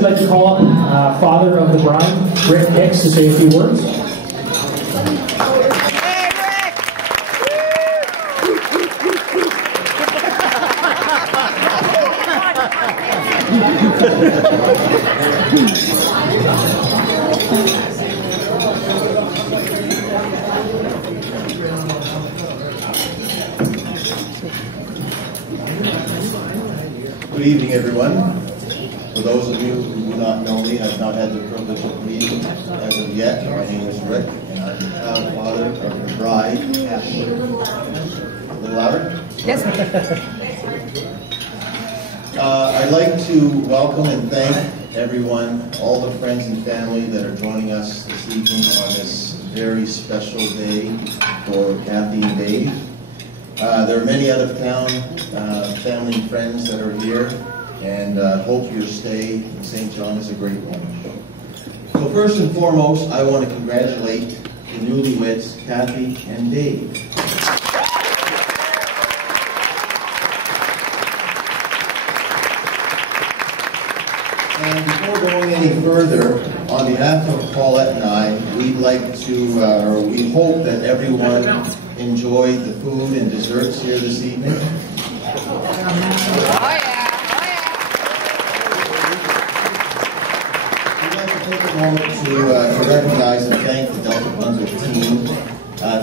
I'd like to call father of the bride, Rick Hicks, to say a few words. Good evening, everyone. For those of you who do not know me, I've not had the privilege of meeting as of yet. My name is Rick, and I'm the proud father of the bride, Ashley. A little louder? Yes. I'd like to welcome and thank everyone, all the friends and family that are joining us this evening on this very special day for Kathy and Dave. There are many out of town family and friends that are here, and hope your stay in St. John is a great one. So first and foremost, I want to congratulate the newlyweds, Kathy and Dave. And before going any further, on behalf of Paulette and I, we'd like to, or we hope that everyone enjoyed the food and desserts here this evening. We'd like to take a moment to recognize and thank the Delta Brunswick team.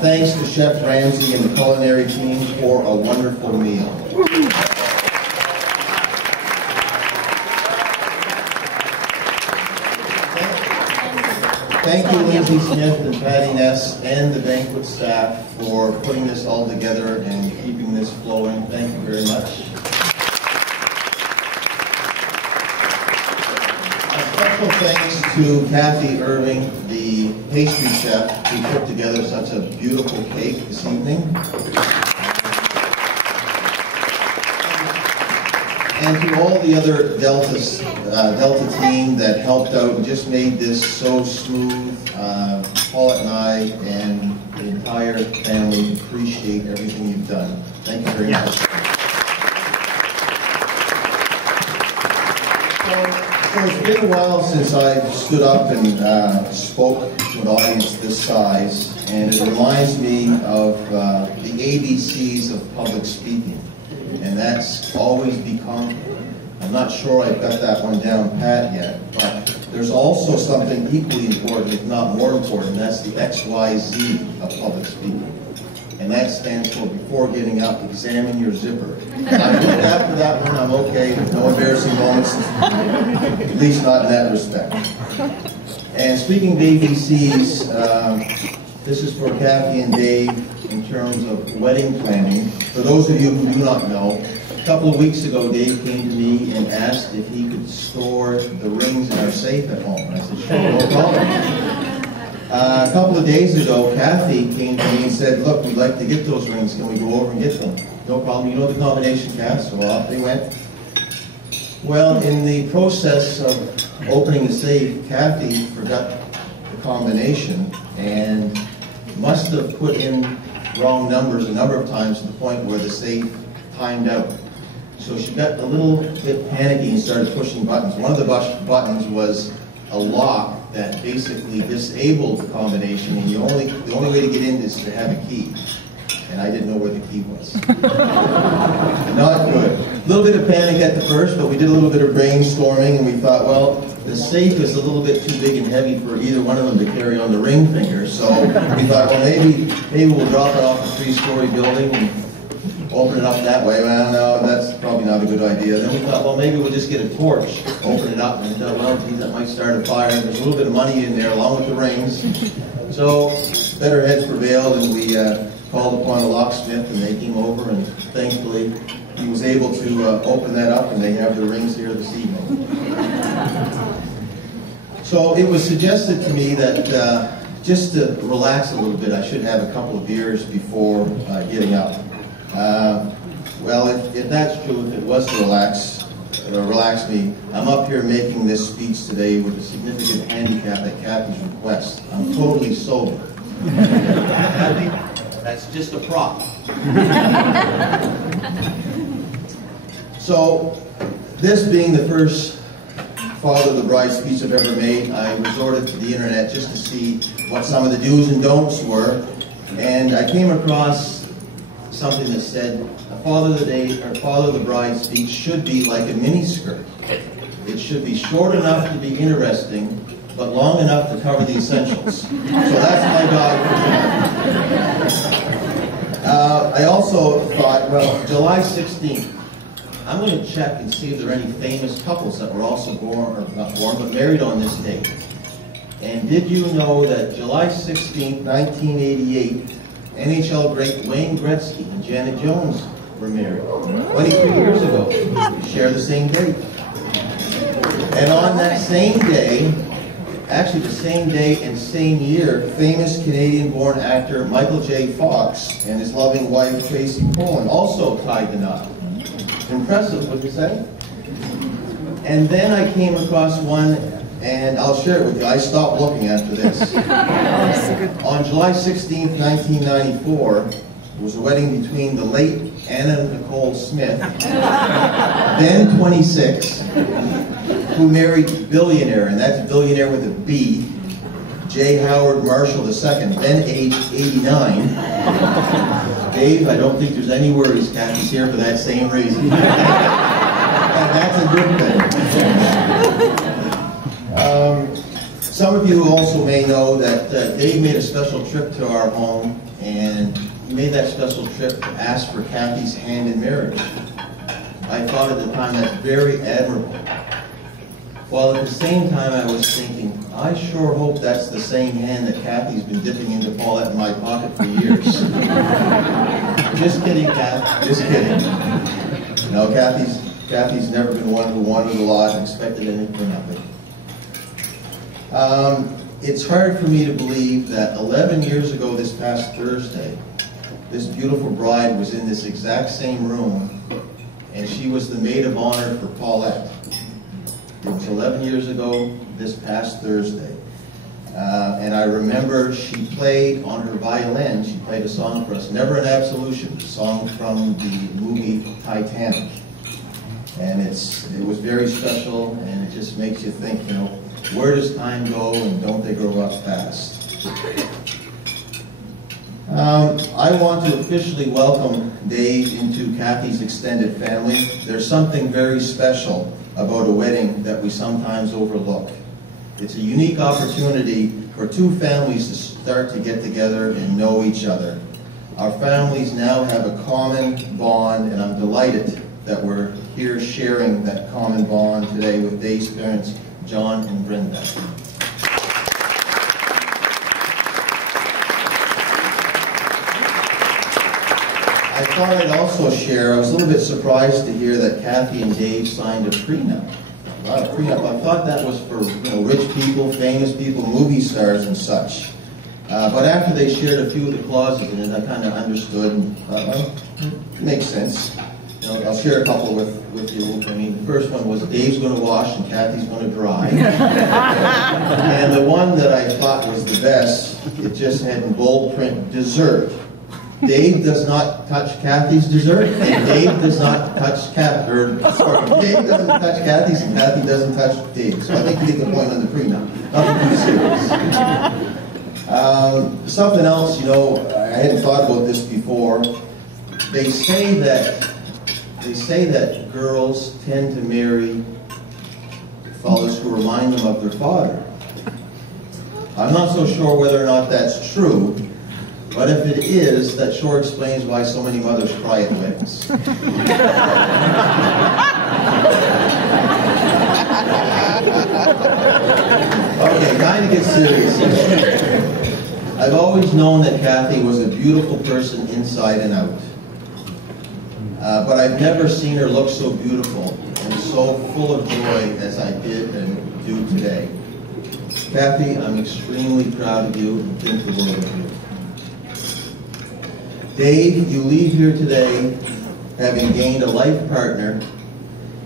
Thanks to Chef Ramsey and the culinary team for a wonderful meal. Thank you, Lindsay Smith and Patty Ness and the banquet staff for putting this all together and keeping this flowing. Thank you very much. A special thanks to Kathy Irving, the pastry chef, who put together such a beautiful cake this evening. And to all the other Delta team that helped out and just made this so smooth. Paulette and I and the entire family appreciate everything you've done. Thank you very much. So it's been a while since I stood up and spoke to an audience this size, and it reminds me of the ABCs of public speaking. And that's always be confident. I'm not sure I've got that one down pat yet, but there's also something equally important, if not more important, that's the XYZ of public speaking. And that stands for before getting up, examine your zipper. I'm good after that one, I'm okay, no embarrassing moments, at least not in that respect. And speaking of ABCs, this is for Kathy and Dave in terms of wedding planning. For those of you who do not know, a couple of weeks ago, Dave came to me and asked if he could store the rings in our safe at home. And I said, sure, no problem. A couple of days ago, Kathy came to me and said, look, we'd like to get those rings. Can we go over and get them? No problem. You know the combination, Kath? So off they went. Well, in the process of opening the safe, Kathy forgot the combination and must have put in wrong numbers a number of times to the point where the safe timed out. So she got a little bit panicky and started pushing buttons. One of the buttons was a lock that basically disabled the combination, and the only way to get in is to have a key. And I didn't know where the key was. Not good. A little bit of panic at the first, but we did a little bit of brainstorming, and we thought, well, the safe is a little bit too big and heavy for either one of them to carry on the ring finger. So we thought, well, maybe we'll drop it off a 3-story building and open it up that way. Well, no, that's probably not a good idea. Then we thought, well, maybe we'll just get a torch, open it up, and we thought, well, geez, that might start a fire. There's a little bit of money in there along with the rings. So better heads prevailed, and we called upon a locksmith, and they came over, and thankfully he was able to open that up, and they have the rings here this evening. So it was suggested to me that just to relax a little bit, I should have a couple of beers before getting up. Well, if that's true, if it was to relax me, I'm up here making this speech today with a significant handicap at Kathy's request. I'm totally sober. Kathy, that's just a prop. So, this being the first father of the bride speech I've ever made. I resorted to the internet just to see what some of the do's and don'ts were, and I came across something that said a father of the day or father of the bride speech should be like a mini skirt. It should be short enough to be interesting, but long enough to cover the essentials. So that's my guide for tonight. I also thought, well, July 16th, I'm going to check and see if there are any famous couples that were also born, or not born, but married on this date. And did you know that July 16th, 1988, NHL great Wayne Gretzky and Janet Jones were married 23 years ago? They share the same date. And on that same day, actually the same day and same year, famous Canadian-born actor Michael J. Fox and his loving wife Tracy Cohen also tied the knot. Impressive, wouldn't you say? And then I came across one, and I'll share it with you. I stopped looking after this. On July 16th, 1994, it was a wedding between the late Anna Nicole Smith, then 26, who married billionaire, and that's billionaire with a B, J. Howard Marshall II, then aged 89. Dave, I don't think there's any worries. Kathy's here for that same reason. And that's a good thing. Some of you also may know that Dave made a special trip to our home, and he made that special trip to ask for Kathy's hand in marriage. I thought at the time that's very admirable. While at the same time I was thinking, I sure hope that's the same hand that Kathy's been dipping into Paulette in my pocket for years. Just kidding, Kath. Just kidding. No, Kathy's never been one who wanted a lot and expected anything for nothing. It's hard for me to believe that 11 years ago this past Thursday, this beautiful bride was in this exact same room, and she was the maid of honor for Paulette. It was 11 years ago this past Thursday. And I remember she played on her violin, she played a song for us, Never an Absolution, a song from the movie Titanic. And it was very special, and it just makes you think, you know, where does time go, and don't they grow up fast? I want to officially welcome Dave into Kathy's extended family. There's something very special about a wedding that we sometimes overlook. It's a unique opportunity for two families to start to get together and know each other. Our families now have a common bond, and I'm delighted that we're here sharing that common bond today with Dave's parents, John and Brenda. I thought I'd also share, I was a little bit surprised to hear that Kathy and Dave signed a prenup. I thought that was for rich people, famous people, movie stars and such. But after they shared a few of the clauses in it, I kind of understood and thought, well, it makes sense. I'll share a couple with you. I mean, the first one was Dave's going to wash and Kathy's going to dry. And the one that I thought was the best, it just had in bold print, dessert. Dave does not touch Kathy's dessert, and Dave does not touch Dave doesn't touch Kathy's, and Kathy doesn't touch Dave. So I think you get the point on the prenup. Nothing too serious. Something else, I hadn't thought about this before. They say that girls tend to marry fellows who remind them of their father. I'm not so sure whether or not that's true. But if it is, that sure explains why so many mothers cry at weddings. Okay, time to get serious. I've always known that Kathy was a beautiful person inside and out. But I've never seen her look so beautiful and so full of joy as I did and do today. Kathy, I'm extremely proud of you and think the world of you. Dave, you leave here today having gained a life partner,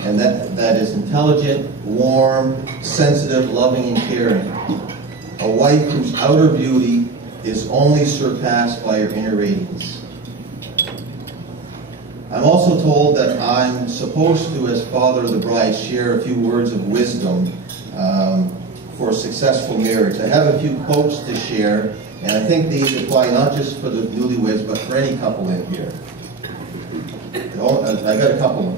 and that is intelligent, warm, sensitive, loving, and caring. A wife whose outer beauty is only surpassed by her inner radiance. I'm also told that I'm supposed to, as father of the bride, share a few words of wisdom for a successful marriage. I have a few quotes to share, and I think these apply not just for the newlyweds, but for any couple in here. I got a couple.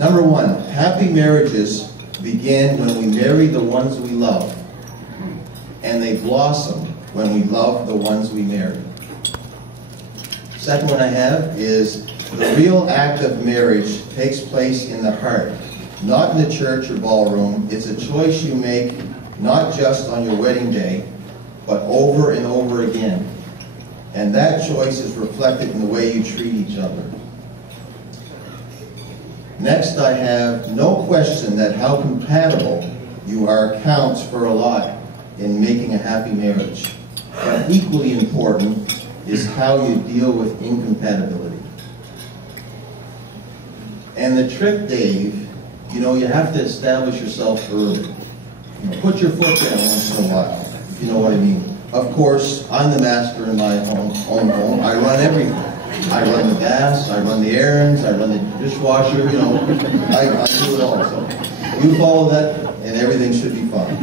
Number one, happy marriages begin when we marry the ones we love, and they blossom when we love the ones we marry. Second one I have is the real act of marriage takes place in the heart, not in the church or ballroom. It's a choice you make not just on your wedding day, but over and over again. And that choice is reflected in the way you treat each other. Next, I have no question that how compatible you are counts for a lot in making a happy marriage. But equally important is how you deal with incompatibility. And the trick, Dave, you have to establish yourself early. Put your foot down once in a while, if you know what I mean. Of course, I'm the master in my own home. I run everything. I run the gas, I run the errands, I run the dishwasher, I do it all. So you follow that and everything should be fine.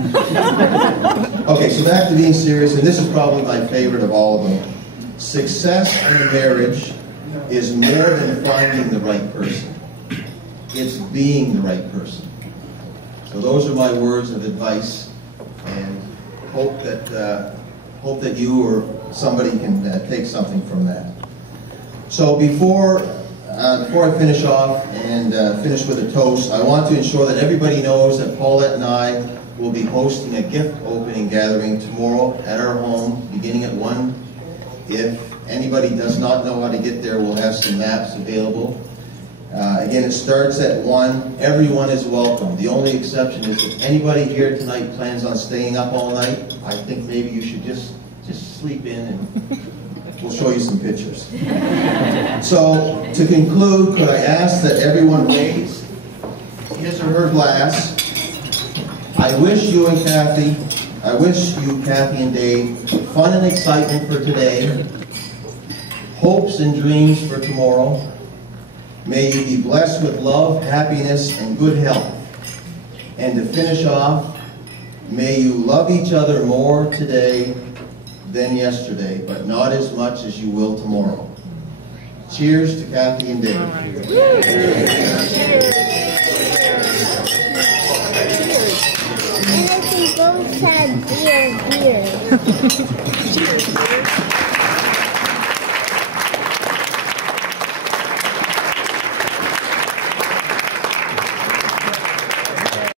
Okay, so back to being serious, and this is probably my favorite of all of them. Success in a marriage is more than finding the right person. It's being the right person. So those are my words of advice, and hope that you or somebody can take something from that. So before I finish off and finish with a toast, I want to ensure that everybody knows that Paulette and I will be hosting a gift opening gathering tomorrow at our home, beginning at 1. If anybody does not know how to get there, we'll have some maps available. Again, it starts at 1. Everyone is welcome. The only exception is if anybody here tonight plans on staying up all night, I think maybe you should just sleep in and we'll show you some pictures. So, to conclude, could I ask that everyone raise his or her glass? I wish you, Kathy and Dave, fun and excitement for today, hopes and dreams for tomorrow. May you be blessed with love, happiness, and good health. And to finish off, may you love each other more today than yesterday, but not as much as you will tomorrow. Cheers to Kathy and Dave. And I think both had beer.